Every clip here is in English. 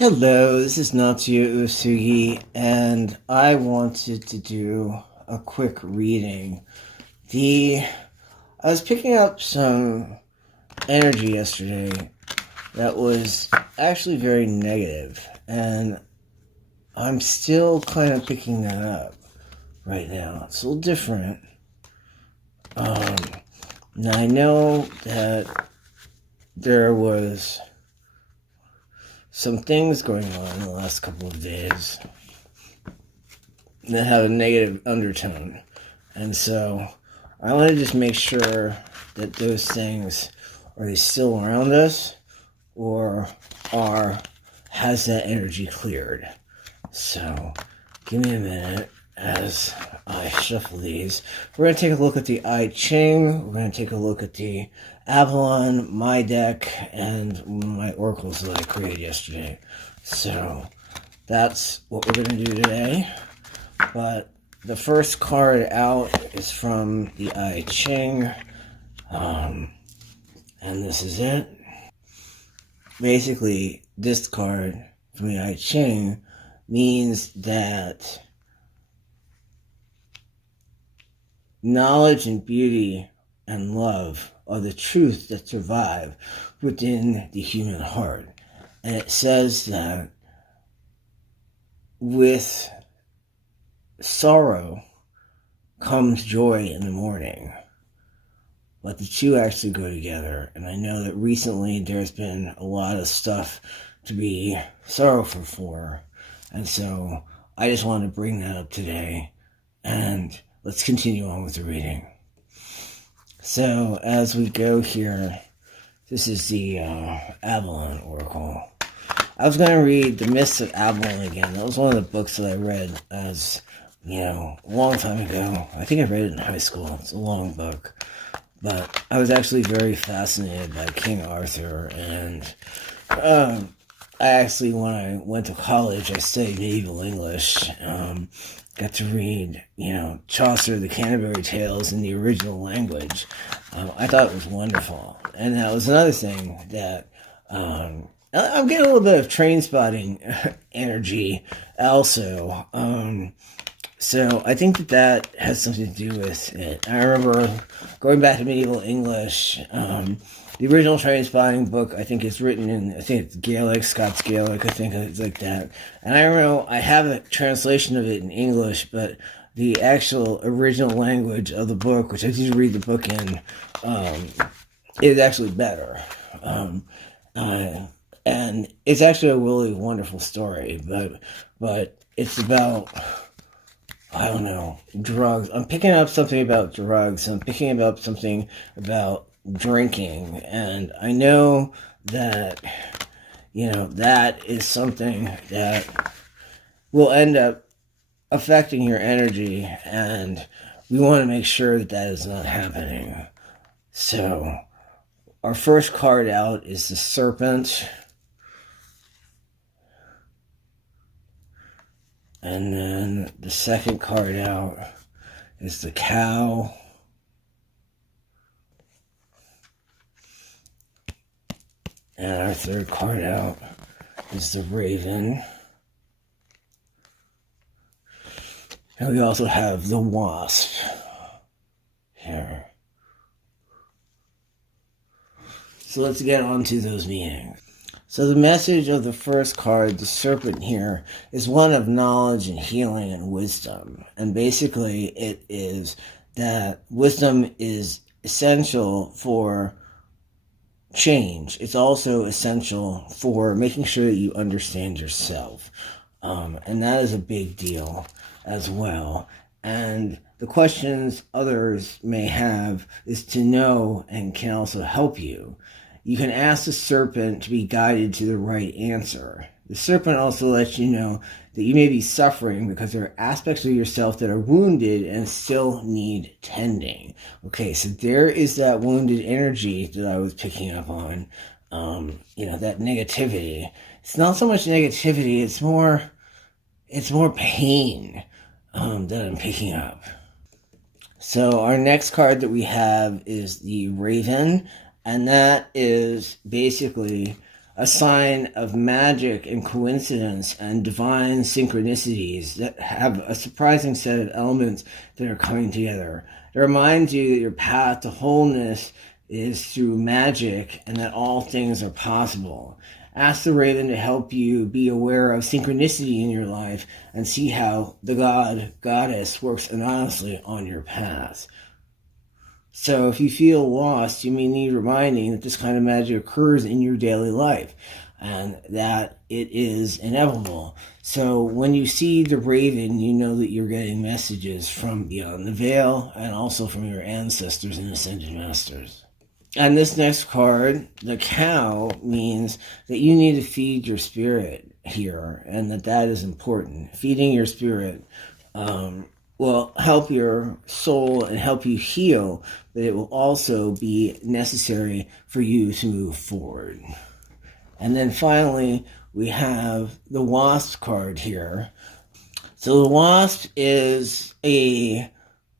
Hello, this is Natsuya Usugi, and I wanted to do a quick reading. I was picking up some energy yesterday that was actually very negative, and I'm still kind of picking that up right now. It's a little different. Now I know that there was some things going on in the last couple of days that have a negative undertone. And so I want to just make sure that those things, are they still around us, or has that energy cleared? So give me a minute as I shuffle these. We're going to take a look at the I Ching. We're going to take a look at the Avalon, my deck, and my oracles that I created yesterday. So that's what we're going to do today. But the first card out is from the I Ching. And this is it. Basically, this card from the I Ching means that knowledge and beauty and love are the truth that survive within the human heart. And it says that with sorrow comes joy in the morning. But the two actually go together. And I know that recently there's been a lot of stuff to be sorrowful for. And so I just wanted to bring that up today. And let's continue on with the reading. So as we go here, this is the Avalon Oracle. I was going to read The Mists of Avalon again. That was one of the books that I read a long time ago. I think I read it in high school. It's a long book. But I was actually very fascinated by King Arthur. And I actually, when I went to college, I studied medieval English. Got to read, Chaucer, the Canterbury Tales in the original language. I thought it was wonderful. And that was another thing that I'm getting a little bit of train spotting energy also. So I think that has something to do with it. I remember going back to medieval English. The original train spotting book, I think, is written in, I think it's Gaelic, Scots Gaelic, I think it's like that. And I remember I have a translation of it in English, but the actual original language of the book, which I did read the book in, is actually better. And it's actually a really wonderful story, but it's about, I don't know, drugs. I'm picking up something about drugs. I'm picking up something about drinking. And I know that, that is something that will end up affecting your energy. And we want to make sure that that is not happening. So our first card out is the Serpent. And then the second card out is the Cow. And our third card out is the Raven. And we also have the Wasp here. So let's get on to those meanings. So the message of the first card, the Serpent here, is one of knowledge and healing and wisdom. And basically it is that wisdom is essential for change. It's also essential for making sure that you understand yourself. And that is a big deal as well. And the questions others may have is to know and can also help you. You can ask the Serpent to be guided to the right answer. The Serpent also lets you know that you may be suffering because there are aspects of yourself that are wounded and still need tending. Okay, so there is that wounded energy that I was picking up on. That negativity. It's not so much negativity, it's more pain that I'm picking up. So our next card that we have is the Raven. And that is basically a sign of magic and coincidence and divine synchronicities that have a surprising set of elements that are coming together. It reminds you that your path to wholeness is through magic and that all things are possible. Ask the raven to help you be aware of synchronicity in your life and see how the goddess works anonymously on your path. So if you feel lost, you may need reminding that this kind of magic occurs in your daily life and that it is inevitable. So when you see the raven, you know that you're getting messages from beyond the veil and also from your ancestors and ascended masters. And this next card, the cow, means that you need to feed your spirit here and that is important. Feeding your spirit will help your soul and help you heal, but it will also be necessary for you to move forward. And then finally, we have the wasp card here. So the wasp is a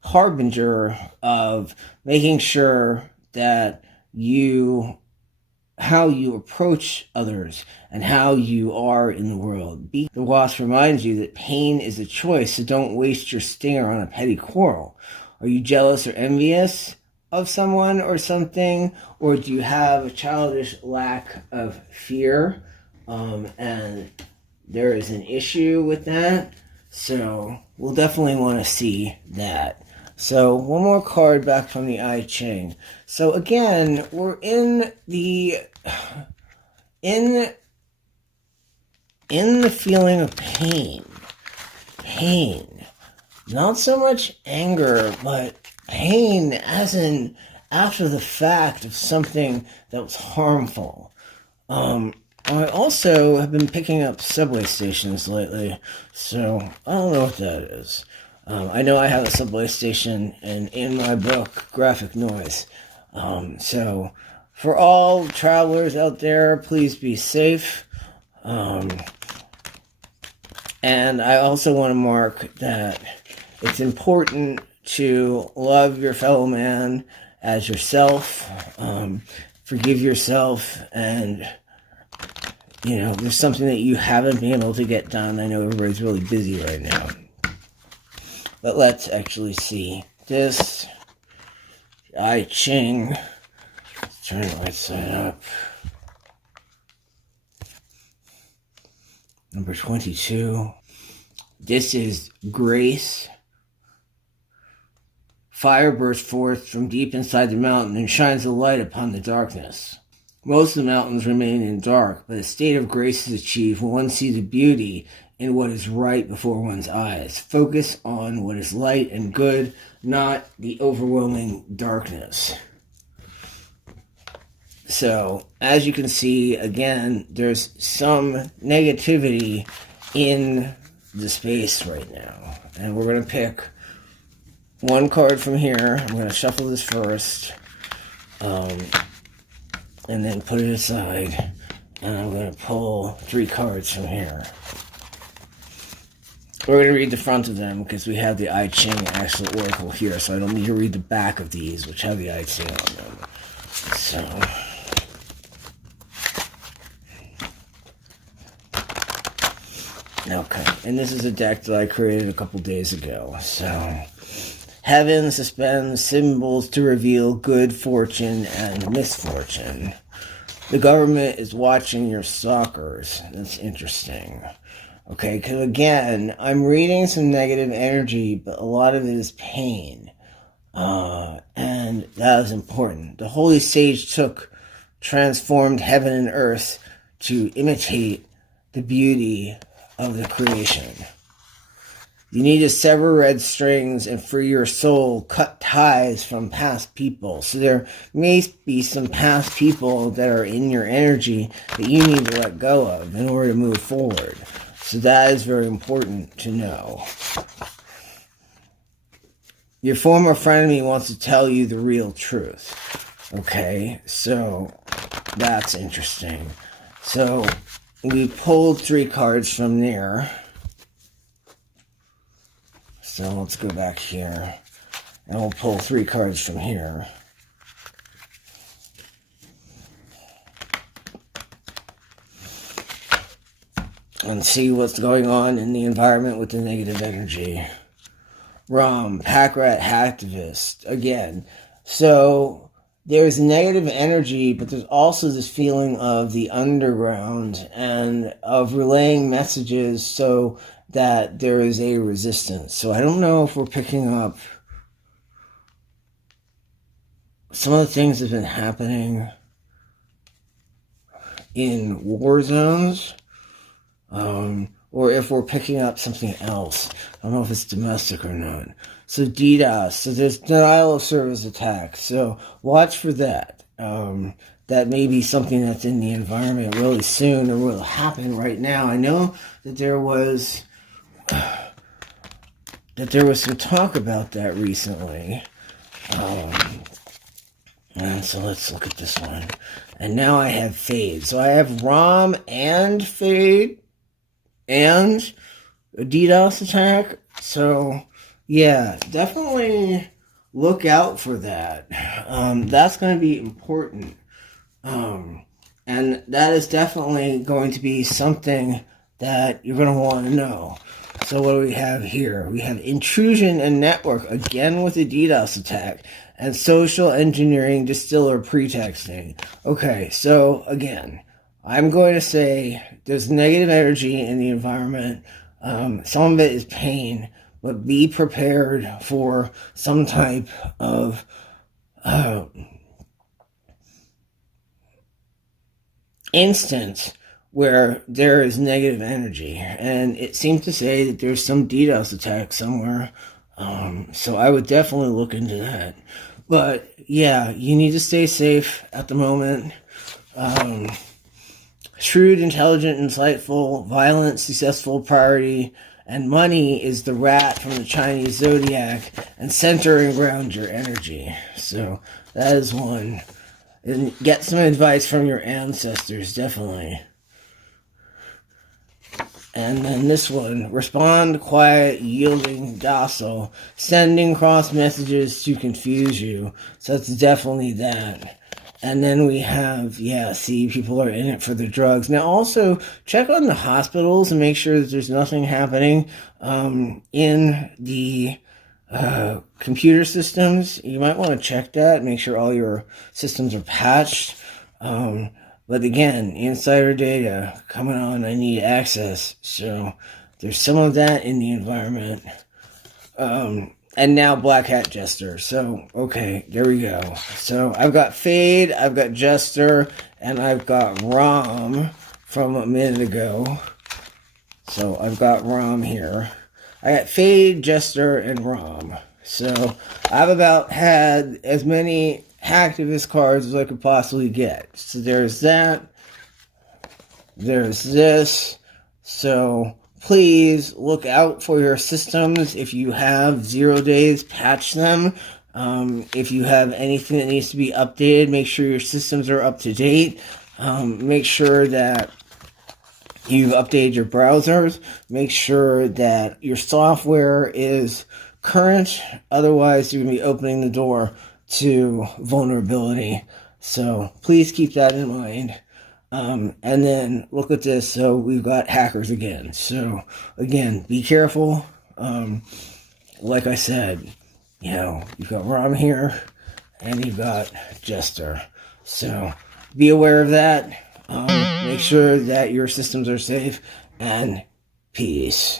harbinger of making sure that how you approach others and how you are in the world. The wasp reminds you that pain is a choice, so don't waste your stinger on a petty quarrel. Are you jealous or envious of someone or something? Or do you have a childish lack of fear? And there is an issue with that. So we'll definitely want to see that. So one more card back from the I Ching. So again, we're in the feeling of pain. Pain. Not so much anger, but pain as in after the fact of something that was harmful. I also have been picking up subway stations lately, so I don't know what that is. I know I have a subway station in my book, Graphic Noise. So for all travelers out there, please be safe. And I also want to mark that it's important to love your fellow man as yourself. Forgive yourself, and there's something that you haven't been able to get done. I know everybody's really busy right now. But let's actually see this. I Ching. Let's turn the right side up. Number 22. This is grace. Fire bursts forth from deep inside the mountain and shines a light upon the darkness. Most of the mountains remain in dark, but a state of grace is achieved when one sees the beauty in what is right before one's eyes. Focus on what is light and good, not the overwhelming darkness. So, as you can see, again, there's some negativity in the space right now. And we're going to pick one card from here. I'm going to shuffle this first. And then put it aside. And I'm going to pull 3 cards from here. We're going to read the front of them because we have the I Ching actual oracle here, so I don't need to read the back of these, which have the I Ching on them. So, okay, and this is a deck that I created a couple days ago. So, heaven suspends symbols to reveal good fortune and misfortune. The government is watching your stalkers. That's interesting. Okay, because again, I'm reading some negative energy, but a lot of it is pain. And that is important. The Holy Sage transformed heaven and earth to imitate the beauty of the creation. You need to sever red strings and free your soul, cut ties from past people. So there may be some past people that are in your energy that you need to let go of in order to move forward. So that is very important to know. Your former frenemy wants to tell you the real truth. Okay, so that's interesting. So we pulled 3 cards from there. So let's go back here. And we'll pull 3 cards from here. and see what's going on in the environment with the negative energy. Rom, pack rat hacktivist, again. So there's negative energy, but there's also this feeling of the underground and of relaying messages so that there is a resistance. So I don't know if we're picking up some of the things that have been happening in war zones, or if we're picking up something else. I don't know if it's domestic or not. So DDoS, so there's denial of service attacks. So watch for that. That may be something that's in the environment really soon or will happen right now. I know that there was some talk about that recently. And so let's look at this one. And now I have Fade. So I have ROM and Fade and a DDoS attack. So yeah, definitely look out for that. That's going to be important. And that is definitely going to be something that you're going to want to know. So what do we have here? We have intrusion and network, again with a DDoS attack, and social engineering distiller pretexting. Okay, so again, I'm going to say there's negative energy in the environment. Some of it is pain, but be prepared for some type of instance where there is negative energy. And it seems to say that there's some DDoS attack somewhere. So I would definitely look into that. But yeah, you need to stay safe at the moment. Shrewd, intelligent, insightful, violent, successful, priority, and money is the rat from the Chinese zodiac, and center and ground your energy. So that is one. And get some advice from your ancestors, definitely. And then this one, respond, quiet, yielding, docile, sending cross messages to confuse you. So that's definitely that. And then we have, people are in it for the drugs. Now also, check on the hospitals and make sure that there's nothing happening in the computer systems. You might want to check that, make sure all your systems are patched. But again, insider data coming on, I need access. So there's some of that in the environment. And now Black Hat Jester. So, okay, there we go. So I've got Fade, I've got Jester, and I've got Rom from a minute ago. So I've got Rom here. I got Fade, Jester, and Rom. So I've about had as many hacktivist cards as I could possibly get. So there's that. There's this. So please look out for your systems. If you have 0 days, patch them. If you have anything that needs to be updated, make sure your systems are up to date. Make sure that you've updated your browsers. Make sure that your software is current. Otherwise, you're going to be opening the door to vulnerability. So please keep that in mind. And then look at this. So we've got hackers again. So again, be careful. Like I said, you've got Rom here and you've got Jester. So be aware of that. Make sure that your systems are safe, and peace.